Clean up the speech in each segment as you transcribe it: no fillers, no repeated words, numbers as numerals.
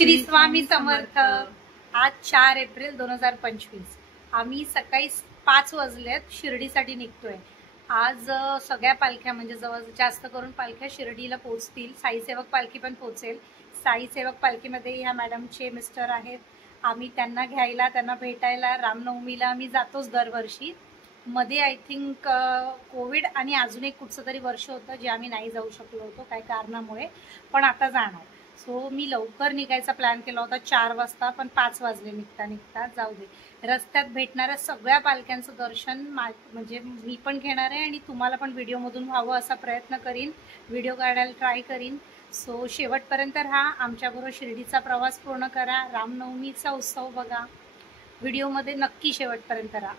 श्री स्वामी समर्थ। आज 4 एप्रिल 2025। आम्ही सकाळी 5 वाजलेत शिर्डीसाठी निघतोय। आज सगळ्या पालख्या म्हणजे जवळ जास्त करून पालख्या शिर्डीला पोहोचतील। साईसेवक पालखी पण पोहोचेल। साईसेवक पालखीमध्ये ह्या मॅडमचे मिस्टर आहेत। आम्ही त्यांना घ्यायला, त्यांना भेटायला रामनवमीला आम्ही जातोच दरवर्षी। मध्ये आय थिंक कोविड आणि अजून एक कुठचं तरी वर्ष होतं जे आम्ही नाही जाऊ शकलो होतो काही कारणामुळे, पण आता जाणार। सो मी लवकर निघायचा प्लॅन केला होता 4 वाजता, पण 5 वाजले निघता जाऊ दे। रस्त्यात भेटणाऱ्या सगळ्या पालख्यांचं दर्शन म्हणजे मी पण घेणार आहे आणि तुम्हाला पण व्हिडिओमधून व्हावं असा प्रयत्न करीन, व्हिडिओ काढायला ट्राय करीन। सो शेवटपर्यंत राहा, आमच्याबरोबर शिर्डीचा प्रवास पूर्ण करा, रामनवमीचा उत्सव बघा, व्हिडिओमध्ये नक्की शेवटपर्यंत राहा।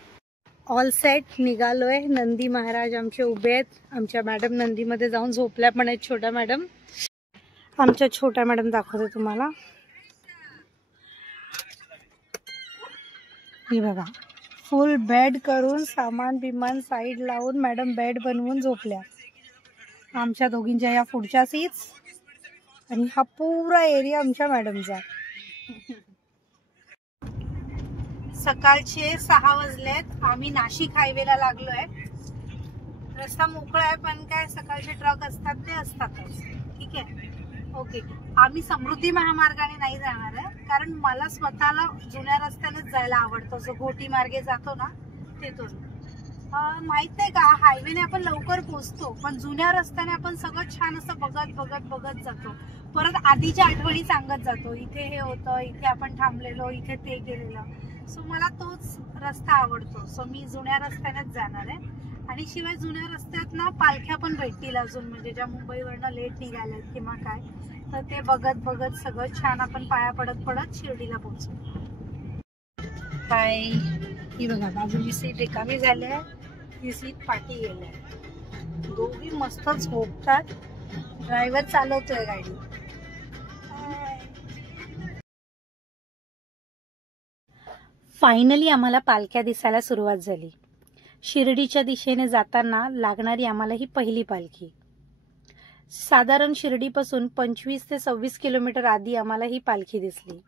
ऑल सेट, निघालोय। नंदी महाराज आमचे उभे आहेत। आमच्या मॅडम नंदीमध्ये जाऊन झोपल्या पण आहेत। छोट्या मॅडम, आमच्या छोट्या मॅडम दाखवते तुम्हाला। हे बघा, फुल बेड करून सामान बिमान साईड लावून मॅडम बेड बनवून झोपल्या। आमच्या दोघींच्या या पुढच्या सीट्स आणि हा पूरा एरिया आमच्या मॅडमचा। सकाळचे 6 वाजलेत। आम्ही नाशिक हायवेला लागलोय। रस्ता मोकळा आहे, पण काय सकाळचे ट्रक असतात ते असतातच। ठीक आहे, ओके। आम्ही समृद्धी महामार्गाने नाही जाणार आहे, कारण मला स्वतःला जुन्या रस्त्यानेच जायला आवडतं, जो घोटी मार्गे जातो ना तिथून। माहित नाही का, हायवेने आपण लवकर पोहोचतो, पण जुन्या रस्त्याने आपण सगळं छान असं बघत जातो। परत आधीच्या आठवणी सांगत जातो, इथे हे होतं, इथे आपण थांबलेलो, इथे ते केलेलं। सो मला तोच रस्ता आवडतो। सो मी जुन्या रस्त्यानेच जाणार आहे। आणि शिवाय जुन्या रस्त्यात ना पालख्या पण भेटतील अजून, म्हणजे ज्या मुंबईवरनं लेट निघाल्यात किंवा काय, तर ते बघत सगळं छान आपण पाया पडत शिर्डीला पोहोचू। हाय, ही बघा बाजूची सीट रिकामी झाली आहे, ही सीट पाठी गेली। दोघी मस्त झोपतात, ड्रायव्हर चालवतोय गाडी। फायनली आम्हाला पालख्या दिसायला सुरुवात झाली। शिर्डीच्या दिशेने जाताना लागणारी आम्हाला ही पहिली पालखी। साधारण शिर्डीपासून 25 ते 26 किलोमीटर आधी आम्हाला ही पालखी दिसली।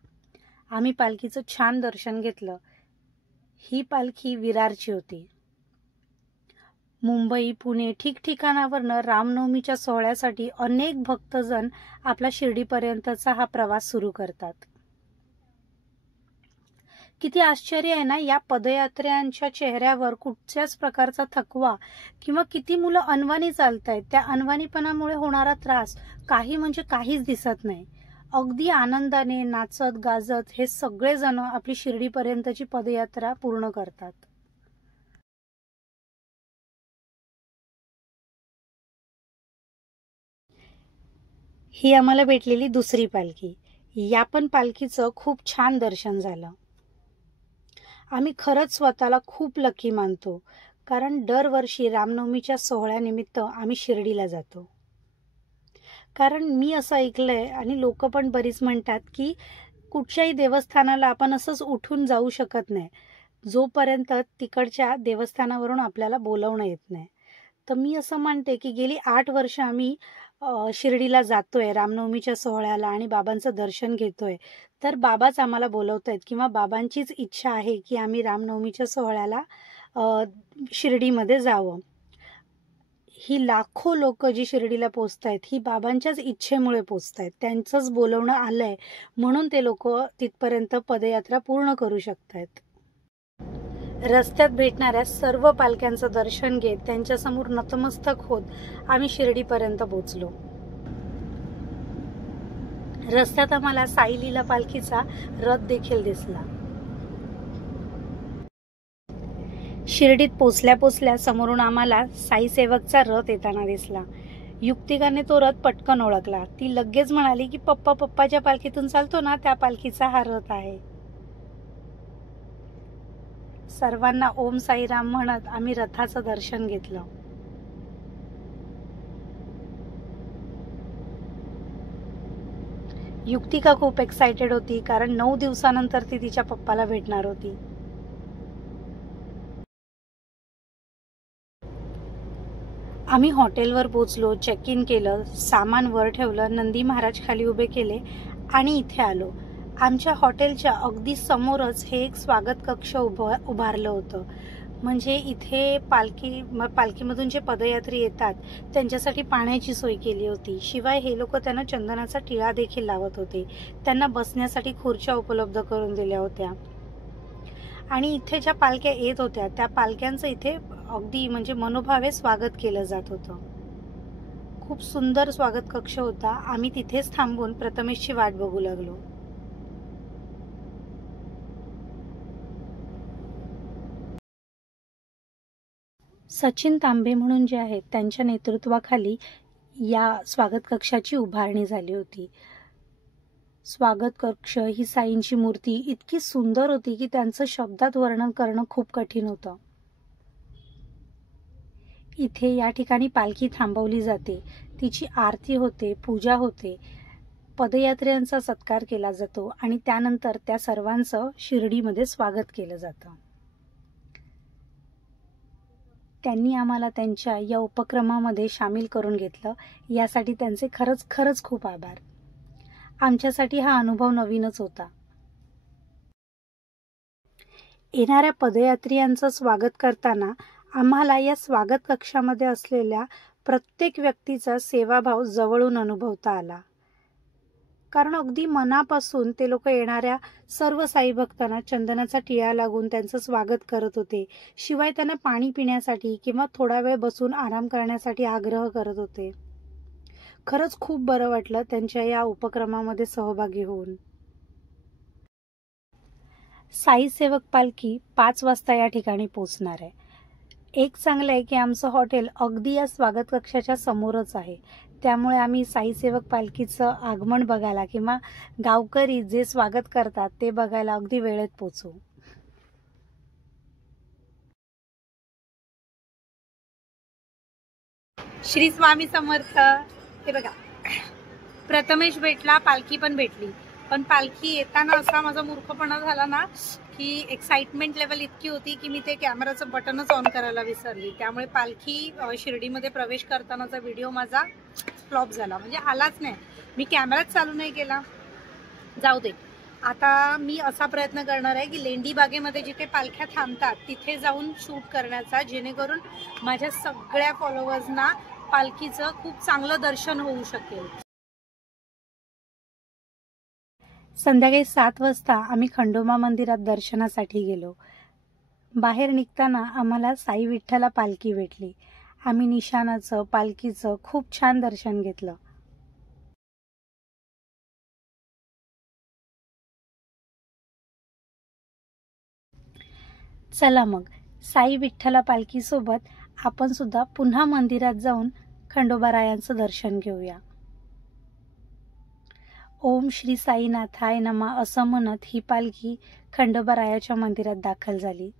आम्ही पालखीचं छान दर्शन घेतलं। ही पालखी विरारची होती। मुंबई, पुणे ठिकठिकाणावरनं रामनवमीच्या सोहळ्यासाठी अनेक भक्तजण आपला शिर्डीपर्यंतचा हा प्रवास सुरू करतात। किती आश्चर्य आहे ना, या पदयात्र्यांच्या चेहऱ्यावर कुठच्याच प्रकारचा थकवा किंवा किती मुलं अनवाणी चालतायत, त्या अनवाणीपणामुळे होणारा त्रास काही म्हणजे काहीच दिसत नाही। अगदी आनंदाने नाचत गाजत हे सगळे जण आपली शिर्डीपर्यंतची पदयात्रा पूर्ण करतात। ही आम्हाला भेटलेली दुसरी पालखी। या पण पालखीचं खूप छान दर्शन झालं। आम्ही खरंच स्वतःला खूप लकी मानतो, कारण दरवर्षी रामनवमीच्या सोहळ्यानिमित्त आम्ही शिर्डीला जातो। कारण मी असं ऐकलंय आणि लोक पण बरीच म्हणतात की कुठच्याही देवस्थानाला आपण असंच उठून जाऊ शकत नाही, जोपर्यंत तिकडच्या देवस्थानावरून आपल्याला बोलवणं येत नाही। तर मी असं म्हणते की गेली 8 वर्ष आम्ही शिर्डीला जातोय रामनवमीच्या सोहळ्याला आणि बाबांचं दर्शन घेतोय, तर बाबाच आम्हाला बोलवतायत किंवा बाबांचीच इच्छा आहे की आम्ही रामनवमीच्या सोहळ्याला शिर्डीमध्ये जावं। ही लाखो लोक जी शिर्डीला पोचतायत, ही बाबांच्याच इच्छेमुळे पोचतायत, त्यांचंच बोलवणं आलंय म्हणून ते लोक तिथपर्यंत पदयात्रा पूर्ण करू शकतायत। रस्त्यात भेटणाऱ्या सर्व पालख्यांचं दर्शन घेत त्यांच्यासमोर नतमस्तक होत आम्ही शिर्डीपर्यंत पोहोचलो। रस्त्यात आम्हाला साई लीला पालखीचा रथ देखील दिसला। शिर्डीत पोचल्या समोरून आम्हाला साईसेवकचा रथ येताना दिसला। युक्तिकाने तो रथ पटकन ओळखला। ती लगेच म्हणाली की पप्पाच्या पालखीतून चालतो ना, त्या पालखीचा हा रथ आहे। सर्वांना ओम साईराम म्हणत आम्ही रथाचं दर्शन घेतलं। युक्तिका खूप एक्साइटेड होती, कारण 9 दिवसानंतर ती तिच्या पप्पाला भेटणार होती। आम्ही हॉटेलवर पोहोचलो, चेक इन केलं, सामान वर ठेवलं, नंदी महाराज खाली उभे केले आणि इथे आलो। आमच्या हॉटेलच्या अगदी समोरच हे एक स्वागत कक्ष उभारलं होतं. म्हणजे इथे पालखीमधून जे पदयात्री येतात त्यांच्यासाठी पाण्याची सोय केली होती. शिवाय हे लोक त्यांना चंदनाचा टिळा देखील लावत होते. त्यांना बसण्यासाठी खुर्च्या उपलब्ध करून दिल्या होत्या. आणि इथे ज्या पालख्या येत होत्या त्या पालख्यांचं इथे अगदी म्हणजे मनोभावे स्वागत केलं जात होतं. खूप सुंदर स्वागत कक्ष होता. आम्ही तिथेच थांबून प्रथमेशची वाट बघू लागलो. सचिन तांबे म्हणून जे आहेत त्यांच्या नेतृत्वाखाली या स्वागत कक्षाची उभारणी झाली होती. स्वागत कक्ष ही साईंची मूर्ती इतकी सुंदर होती की त्यांचं शब्दात वर्णन करणं खूप कठीण होतं. इथे या ठिकाणी पालखी थांबवली जाते, तिची आरती होते, पूजा होते, पदयात्र्यांचा सत्कार केला जातो आणि त्यानंतर त्या सर्वांचं शिर्डीमध्ये स्वागत केलं जातं. त्यांनी आम्हाला त्यांच्या या उपक्रमामध्ये सामील करून घेतलं, यासाठी त्यांचे खरंच खूप आभार. आमच्यासाठी हा अनुभव नवीनच होता. येणाऱ्या पदयात्रियांचं स्वागत करताना आम्हाला या स्वागत कक्षामध्ये असलेल्या प्रत्येक व्यक्तीचा सेवाभाव जवळून अनुभवता आला. कारण अगदी मनापासून ते लोक येणाऱ्या सर्व साई भक्तांना चंदनाचा टिळा लागून त्यांचं स्वागत करत होते. शिवाय त्यांना पाणी पिण्यासाठी किंवा थोडा वेळ बसून आराम करण्यासाठी आग्रह करत होते. खरंच खूप बरं वाटलं त्यांच्या या उपक्रमामध्ये सहभागी होऊन. साई सेवक पालखी 5 वाजता या ठिकाणी पोहोचणार आहे. एक चांगलं आहे की आमचं हॉटेल अगदी या स्वागत कक्षाच्या समोरच आहे. त्यामुळे आम्ही साई सेवक पालखीचं आगमन बघायला किंवा गावकरी जे स्वागत करतात ते बघायला अगदी वेळेत पोहोचू. श्री स्वामी समर्थ. हे बघा, प्रथमेश भेटला, पालखी पण भेटली. पण पालखी येताना असा माझा मूर्खपणा झाला ना की एक्साइटमेंट लेवल इतकी होती की मी ते कॅमेराचं बटनच ऑन करायला विसरली. त्यामुळे पालखी शिर्डीमध्ये प्रवेश करतानाचा व्हिडिओ माझा फ्लॉप झाला, म्हणजे आलाच नाही. मी कॅमेराच चालू नाही केला. जाऊ दे. आता मी असा प्रयत्न करणार आहे की लेंडी बागेमध्ये जिथे पालख्या थांबतात तिथे जाऊन शूट करण्याचा, जेणेकरून माझ्या सगळ्या फॉलोअर्सना पालखीचं खूप चांगलं दर्शन होऊ शकेल. संध्याकाळी 7 वाजता आम्ही खंडोबा मंदिरात दर्शनासाठी गेलो. बाहेर निघताना आम्हाला साई विठ्ठला पालखी भेटली. आम्ही निशाणाचं, पालखीचं खूप छान दर्शन घेतलं. चला मग साई विठ्ठला पालखीसोबत आपण सुद्धा पुन्हा मंदिरात जाऊन खंडोबारायांचं दर्शन घेऊया. ओम श्री साईनाथाय नमः असं म्हणत ही पालखी खंडोबारायाच्या मंदिरात दाखल झाली.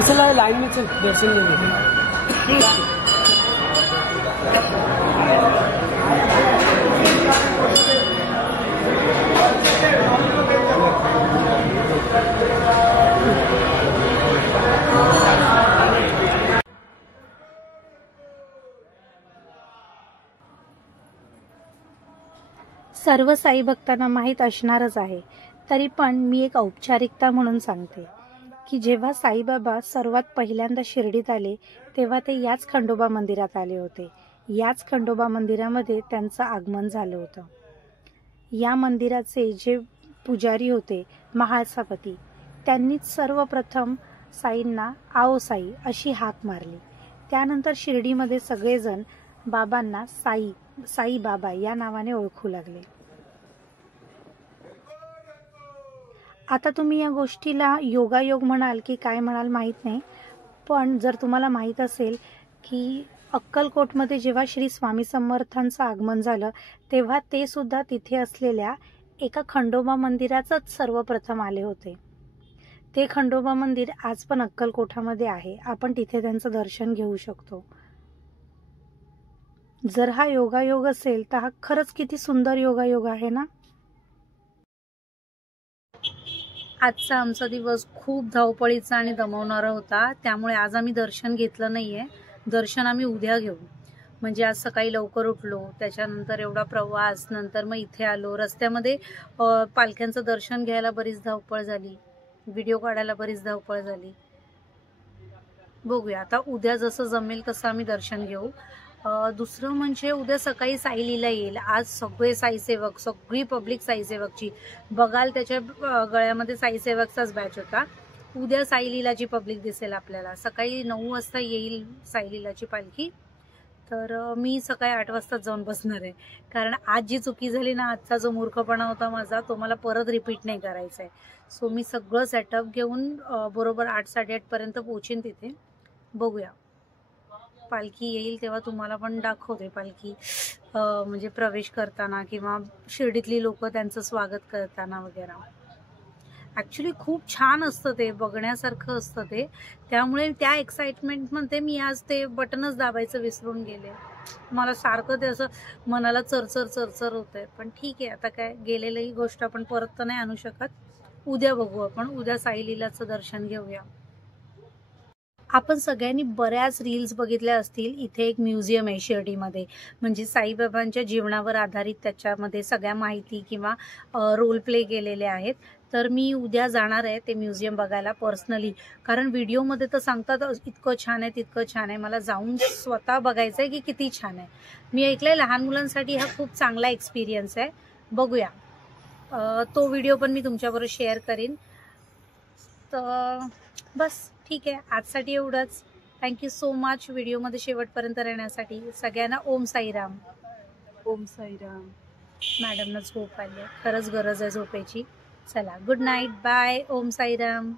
इसलिए लाइन में चल दर्शन लेंगे। सर्व साई भक्तांना माहीत असणारच आहे, तरी पण मी एक औपचारिकता म्हणून सांगते की जेव्हा साईबाबा सर्वात पहिल्यांदा शिर्डीत आले तेव्हा ते याच खंडोबा मंदिरात आले होते. याच खंडोबा मंदिरामध्ये त्यांचं आगमन झालं होतं. या मंदिराचे जे पुजारी होते महाळसापती, त्यांनीच सर्वप्रथम साईंना आओ साई अशी हाक मारली. त्यानंतर शिर्डीमध्ये सगळेजण बाबांना साई बाबा या नावाने ओळखू लागले. आता तुम्ही या गोष्टीला योगायोग म्हणाल की काय म्हणाल माहीत नाही, पण जर तुम्हाला माहीत असेल की अक्कलकोटमध्ये जेव्हा श्री स्वामी समर्थांचं आगमन झालं तेव्हा ते सुद्धा तिथे असलेल्या एका खंडोबा मंदिराचंच सर्वप्रथम आले होते. ते खंडोबा मंदिर आज पण अक्कलकोटामध्ये आहे. आपण तिथे त्यांचं दर्शन घेऊ शकतो. जर हा योगायोग असेल तर हा खरंच किती सुंदर योगायोग आहे ना. आजचा आमचा दिवस खूप धावपळीचा आणि दमवणारा होता, त्यामुळे आज आम्ही दर्शन घेतलं नाहीये. दर्शन आम्ही उद्या घेऊ. म्हणजे आज सकाळी लवकर उठलो, त्याच्यानंतर एवढा प्रवास, नंतर मग इथे आलो. रस्त्यामध्ये पालख्यांचं दर्शन घ्यायला बरीच धावपळ झाली, व्हिडिओ काढायला बरीच धावपळ झाली. बघूया आता उद्या जसं जमेल तसं आम्ही दर्शन घेऊ. दुसरं म्हणजे उद्या सकाळी साई लीला येईल. आज सगळे साईसेवक, सगळी पब्लिक साईसेवकची बघाल त्याच्या गळ्यामध्ये साईसेवकचाच बॅच होता. उद्या साई लीलाची पब्लिक दिसेल आपल्याला. सकाळी 9 वाजता येईल साई लीलाची पालखी. तर मी सकाळी 8 वाजताच जाऊन बसणार आहे, कारण आज जी चुकी झाली ना, आजचा जो मूर्खपणा होता माझा, तो मला परत रिपीट नाही करायचा आहे. सो मी सगळं सेटअप घेऊन बरोबर 8-8:30 पर्यंत पोहोचेन तिथे. बघूया पालखी येईल तेव्हा तुम्हाला पण दाखवते पालखी म्हणजे प्रवेश करताना किंवा शिर्डीतली लोक त्यांचं स्वागत करताना वगैरे. ॲक्च्युली खूप छान असतं ते, बघण्यासारखं असतं ते. त्यामुळे त्या एक्साइटमेंटमध्ये मी आज ते बटनच दाबायचं विसरून गेले. मला सारखं ते असं मनाला चरचर होतंय. पण ठीक आहे, आता काय, गेलेली गोष्ट आपण परत तर नाही आणू शकत. उद्या बघू आपण, उद्या साई लीलाचं दर्शन घेऊया. आपण सगळ्यांनी बऱ्याच रील्स बघितल्या असतील. इथे एक म्युझियम आहे शिर्डीमध्ये, म्हणजे साईबाबांच्या जीवनावर आधारित त्याच्यामध्ये सगळ्या माहिती किंवा रोल प्ले केलेले आहेत. तर मी उद्या जाणार आहे ते म्युझियम बघायला पर्सनली, कारण व्हिडिओमध्ये तर सांगतात इतकं छान आहे तितकं छान आहे. मला जाऊन स्वतः बघायचं आहे की किती छान आहे. मी ऐकलंय लहान मुलांसाठी हा खूप चांगला एक्सपिरियन्स आहे. बघूया, तो व्हिडिओ पण मी तुमच्याबरोबर शेअर करीन. तर बस ठीक आहे, आजसाठी एवढंच. थँक्यू सो मच व्हिडिओमध्ये शेवटपर्यंत राहण्यासाठी. सगळ्यांना ओम साईराम. ओम साईराम. मॅडमना झोप आली, खरंच गरज आहे झोपेची. चला, good night, bye, Om Sairam.